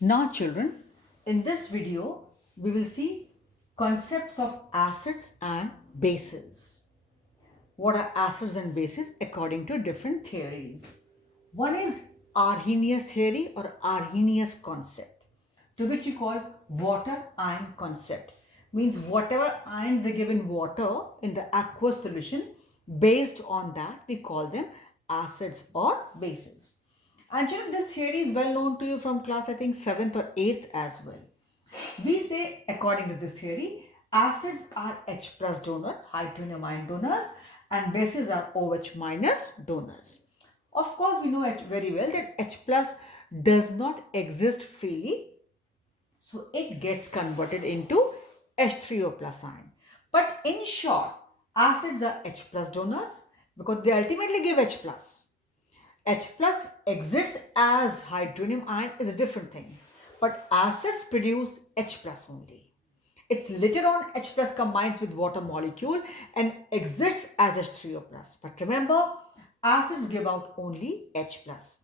Now children, in this video, we will see concepts of acids and bases. What are acids and bases according to different theories? One is Arrhenius theory or Arrhenius concept, to which you call water ion concept. Means whatever ions they give in water in the aqueous solution, based on that we call them acids or bases. And children, this theory is well known to you from class I think 7th or 8th as well. We say, according to this theory, acids are H plus donor, hydrogen ion donors, and bases are OH minus donors. Of course, we know very well that H plus does not exist freely, so it gets converted into H3O plus ion. But in short, acids are H plus donors because they ultimately give H plus. H plus exists as hydronium ion is a different thing. But acids produce H plus only. It's later on H plus combines with water molecule and exists as H3O plus. But remember, acids give out only H plus.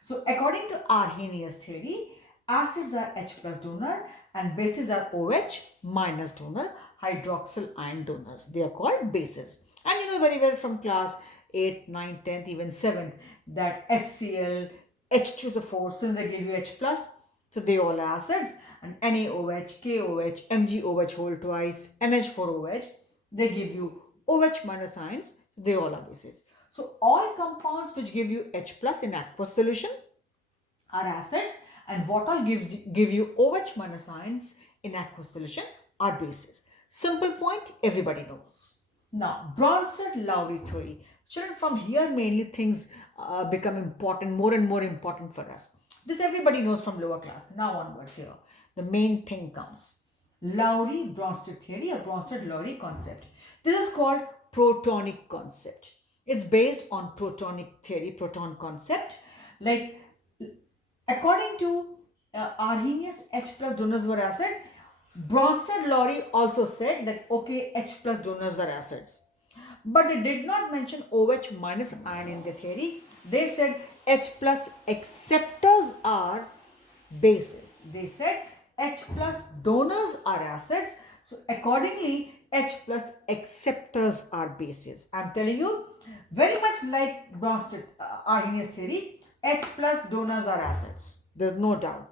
So according to Arrhenius theory, acids are H plus donor and bases are OH minus donor, hydroxyl ion donors. They are called bases. And you know very well from class 8th, 9th, 10th, even 7th that HCl, H2 the 4, since they give you H plus, so they all are acids, and NaOH, KOH, MgOH whole twice, NH4OH, they give you OH minus ions, they all are bases. So all compounds which give you H plus in aqueous solution are acids, and what all give you OH minus ions in aqueous solution are bases. Simple point, everybody knows. Now, Bronsted-Lowry theory. Children, from here mainly things become important, more and more important for us. This everybody knows from lower class. Now onwards here, the main thing comes. Lowry-Bronsted theory or Bronsted-Lowry concept. This is called protonic concept. It's based on protonic theory, proton concept. Like according to Arrhenius, H plus donors were acid. Bronsted-Lowry also said that okay, H plus donors are acids. But they did not mention OH minus ion in the theory. They said H plus acceptors are bases. They said H plus donors are acids. So accordingly, H plus acceptors are bases. I'm telling you, very much like Bronsted Arrhenius theory, H plus donors are acids. There's no doubt.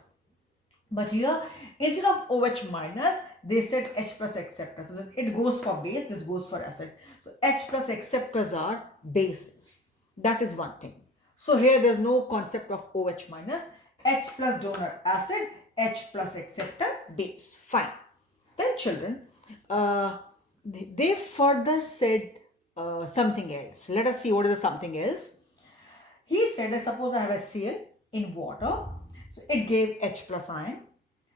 But here, instead of OH minus, they said H plus acceptors. So it goes for base, this goes for acid. So H plus acceptors are bases. That is one thing. So here there's no concept of OH minus. H plus donor acid, H plus acceptor base. Fine. Then children, they further said something else. Let us see what is the something else. He said, suppose I have HCl in water. So it gave H plus ion.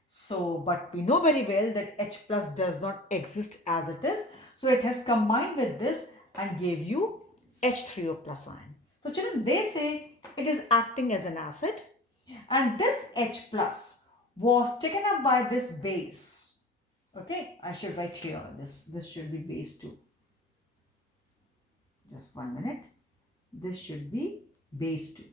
So, but we know very well that H plus does not exist as it is. So it has combined with this and gave you H3O plus ion. So children, they say it is acting as an acid. And this H plus was taken up by this base. Okay, I should write here. This should be base 2. Just 1 minute. This should be base 2.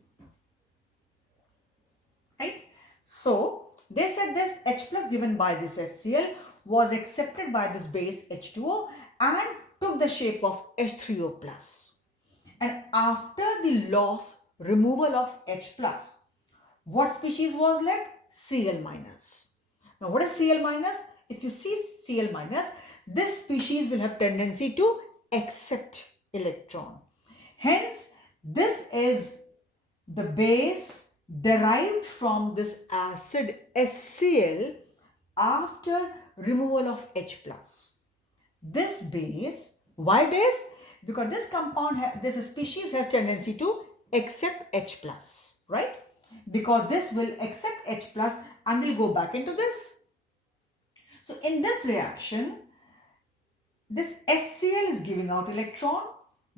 Right? So, they said this H plus given by this HCl was accepted by this base H2O and took the shape of H3O plus. And after the removal of H plus, what species was left? Cl minus. Now, what is Cl minus? If you see Cl minus, this species will have tendency to accept electron. Hence, this is the base derived from this acid HCl after removal of H plus. This base, why base? Because this compound, this species has tendency to accept H plus, right? Because this will accept H plus and will go back into this. So in this reaction, this HCl is giving out electron,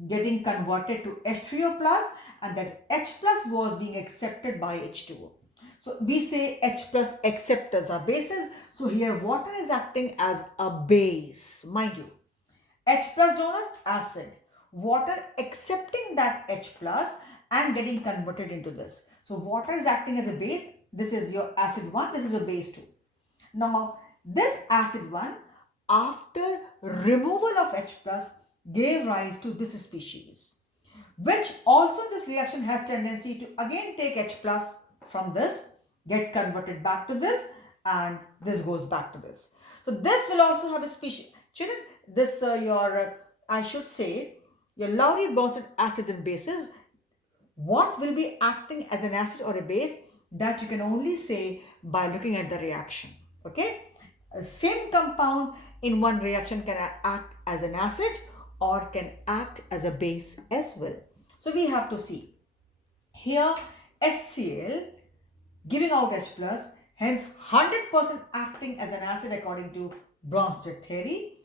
getting converted to H3O plus, and that H plus was being accepted by H2O. So we say H plus acceptors are bases. So here water is acting as a base, mind you. H plus donor, acid. Water accepting that H plus and getting converted into this. So water is acting as a base This is your acid 1, this is your base 2. Now, this acid 1, after removal of H plus, gave rise to this species, which also this reaction has tendency to again take H plus from this, get converted back to this, and this goes back to this. So this will also have a species. Children, this I should say, your Lory bonded acid and bases, what will be acting as an acid or a base, that you can only say by looking at the reaction. Okay, a same compound in one reaction can act as an acid or can act as a base as well. So we have to see here HCl giving out H plus, hence 100% acting as an acid according to Bronsted theory,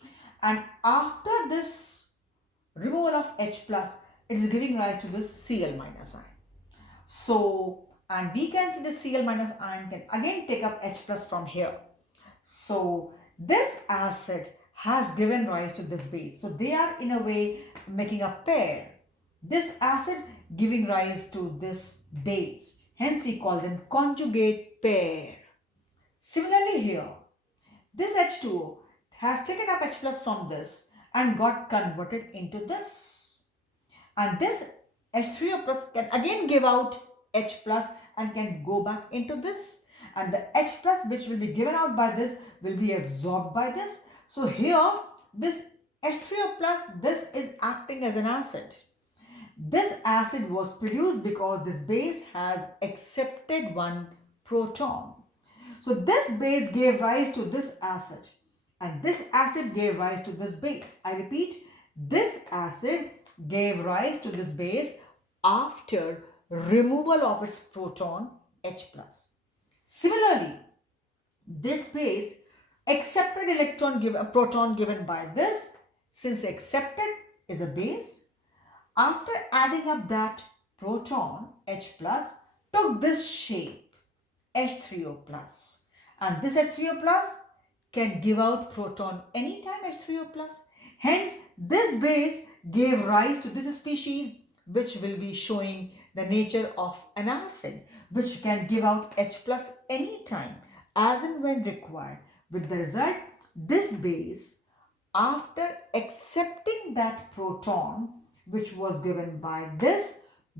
and after this removal of H plus, it is giving rise to this Cl minus ion. So, and we can see the Cl minus ion can again take up H plus from here. So this acid has given rise to this base. So they are in a way making a pair. This acid giving rise to this base. Hence we call them conjugate pair. Similarly here, this H2O has taken up H plus from this and got converted into this. And this H3O plus can again give out H plus and can go back into this. And the H plus which will be given out by this will be absorbed by this. So here this H3O plus, this is acting as an acid. This acid was produced because this base has accepted one proton. So this base gave rise to this acid and this acid gave rise to this base. I repeat, this acid gave rise to this base after removal of its proton H plus. Similarly, this base accepted proton given by this. Since accepted is a base, after adding up that proton H plus, took this shape H3O plus, and this H3O plus can give out proton anytime H3O plus. Hence this base gave rise to this species which will be showing the nature of an acid which can give out H plus anytime as and when required, with the result this base, after accepting that proton which was given by this,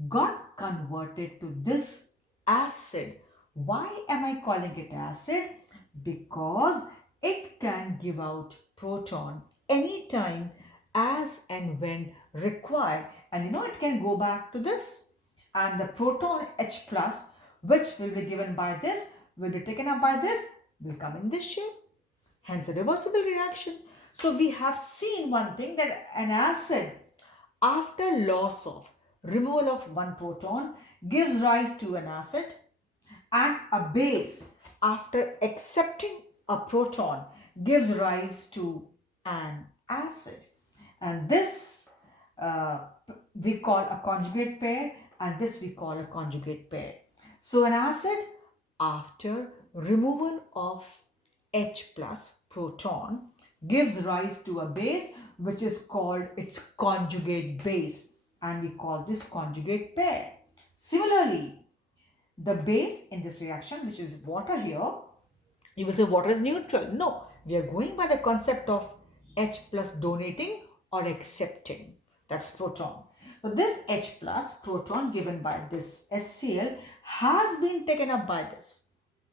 got converted to this acid. Why am I calling it acid? Because it can give out proton anytime as and when required, and it can go back to this, and the proton H plus which will be given by this will be taken up by this, will come in this shape, hence a reversible reaction. So we have seen one thing, that an acid after loss of removal of one proton gives rise to an acid, and a base after accepting a proton gives rise to an acid, and this we call a conjugate pair, and this we call a conjugate pair. So an acid after removal of H plus proton gives rise to a base which is called its conjugate base, and we call this conjugate pair. Similarly, the base in this reaction, which is water here, you will say water is neutral. No, we are going by the concept of H plus donating or accepting. That's proton. So this H plus proton given by this HCl has been taken up by this.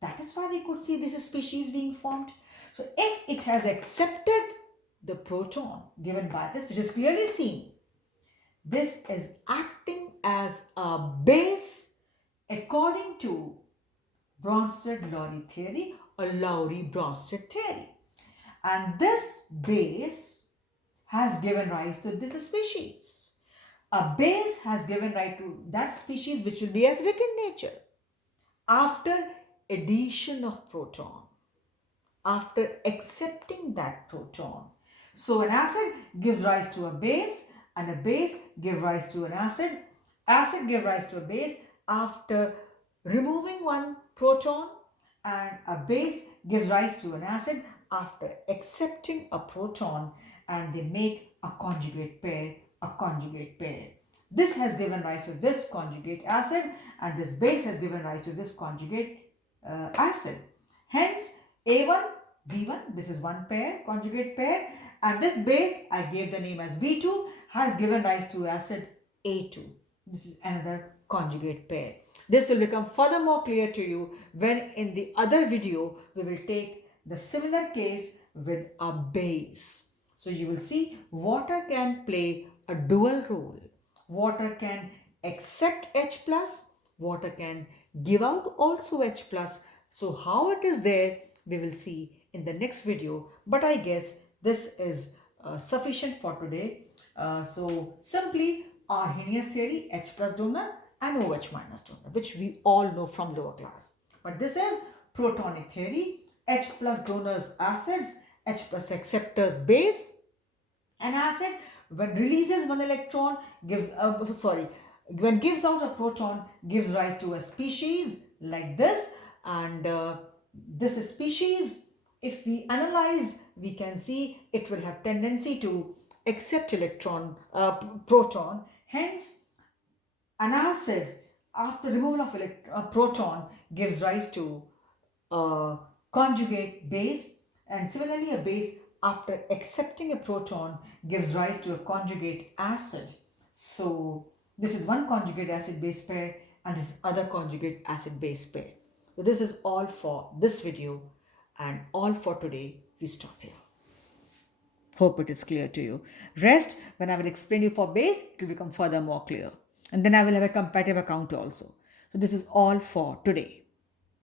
That is why we could see this species being formed. So if it has accepted the proton given by this, which is clearly seen, this is acting as a base according to Bronsted-Lory theory or Lory-Bronsted theory. And this base has given rise to this species. A base has given rise to that species which will be acidic in nature after addition of proton, after accepting that proton. So an acid gives rise to a base, and a base gives rise to an acid. Acid gives rise to a base after removing one proton, and a base gives rise to an acid after accepting a proton, and they make a conjugate pair, a conjugate pair. This has given rise to this conjugate acid, and this base has given rise to this conjugate acid. Hence, A1, B1, this is one pair, conjugate pair, and this base I gave the name as B2 has given rise to acid A2. This is another conjugate pair. This will become furthermore clear to you when in the other video we will take the similar case with a base. So you will see water can play a dual role. Water can accept H plus, water can give out also H plus. So how it is there we will see in the next video, but I guess this is sufficient for today. So simply Arrhenius theory, H plus donor and OH minus donor, which we all know from lower class. But this is protonic theory, H plus donors acids, H plus acceptors base. An acid when releases one electron gives when gives out a proton gives rise to a species like this, and this species, if we analyze, we can see it will have tendency to accept proton. Hence, an acid after removal of proton gives rise to a conjugate base, and similarly a base after accepting a proton gives rise to a conjugate acid. So this is one conjugate acid base pair and this other conjugate acid base pair. So this is all for this video and all for today. We stop here. Hope it is clear to you. Rest, when I will explain you for base, it will become further more clear. And then I will have a comparative account also. So this is all for today.